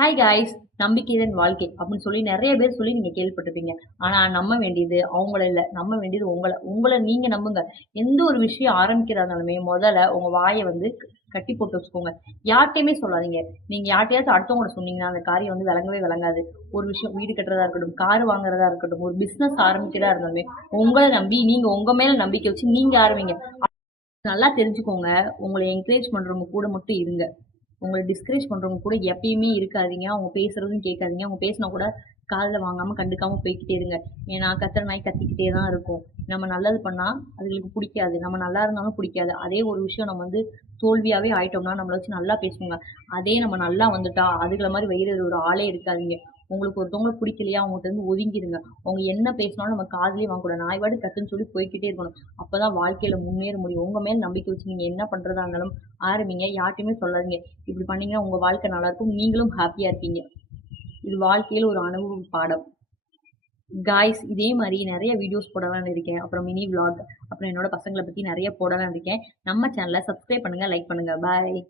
Hi guys, நம்பிக்கைதான் வாழ்க்கை அப்படின்னு சொல்லி நிறைய பேர் சொல்லி நீங்க கேள்விப்பட்டிருப்பீங்க. ஆனா நம்ப வேண்டியது அவங்கள இல்ல. நம்ப வேண்டியது உங்கள. உங்கள நீங்க நம்புங்க. எந்த ஒரு விஷயம் ஆரம்பிக்கிறதா இருந்தாலுமே முதல்ல உங்க வாய வந்து கட்டி போட்டு வச்சுக்கோங்க. யார்ட்டயுமே சொல்லாதீங்க. நீங்க யார்ட்டயாச்சும் அடுத்தவங்கட்ட சொன்னீங்கன்னா, அந்த காரியம் வந்து விளங்கவே விளங்காது. ஒரு விஷயம் வீடு கட்டுறதா இருக்கட்டும், கார் வாங்குறதா இருக்கட்டும், ஒரு பிசினஸ் ஆரம்பிக்கிறதா இருந்தாலுமே, உங்கள நம்பி நீங்க உங்க மேல நம்பிக்கை வச்சு நீங்க ஆரம்பிங்க. நல்லா தெரிஞ்சுக்கோங்க. உங்கள என்கரேஜ் பண்றவங்க கூட மட்டும் இருங்க. உங்கள டிஸ்கரேஜ் பண்றவங்க கூட எப்பயுமே இருக்காதீங்க. அவங்க பேசுறதும் கேட்காதீங்க. அவங்க பேசினா கூட காதுல வாங்காம, கண்டுக்காம போய்க்கிட்டே இருங்க. ஏன்னா, கத்துற நாய் கத்திக்கிட்டே தான் இருக்கும். நம்ம நல்லது பண்ணா அதுகளுக்கு புடிக்காது. நம்ம நல்லா இருந்தாலும் புடிக்காது. அதே ஒரு விஷயம் நம்ம வந்து தோல்வியாவே ஆயிட்டோம்னா, நம்மள வச்சு நல்லா பேசுங்க. அதே நம்ம நல்லா வந்துட்டா, அதுகள மாரி வயிறு ஒரு ஆளே இருக்காதீங்க. உங்களுக்கு ஒருத்தவங்கள பிடிக்கலையா, அவங்கட்ட இருந்து ஒதுங்கிருங்க. அவங்க என்ன பேசினாலும் நம்ம காதுலயே வாங்கக்கூடாது. நாய் பாட்டுக்கு கத்துன்னு சொல்லி போய்க்கிட்டே இருக்கணும். அப்பதான் வாழ்க்கையில முன்னேற முடியும். உங்க மேல நம்பிக்கை வச்சு நீங்க என்ன பண்றதா இருந்தாலும் ஆரம்பிங்க. யார்ட்டயுமே சொல்லாதீங்க. இப்படி பண்ணீங்கன்னா உங்க வாழ்க்கை நல்லா இருக்கும். நீங்களும் ஹாப்பியா இருப்பீங்க. இது வாழ்க்கையில ஒரு அனுபவ பாடம். காய்ஸ், இதே மாரி நெறைய வீடியோஸ் போடலாம்னு இருக்கேன். அப்புறம் மினி விளாக், அப்புறம் என்னோட பசங்கள பத்தி நெறைய போடலாம்னு இருக்கேன். நம்ம சேனல சப்ஸ்கிரைப் பண்ணுங்க, லைக் பண்ணுங்க. பாய்.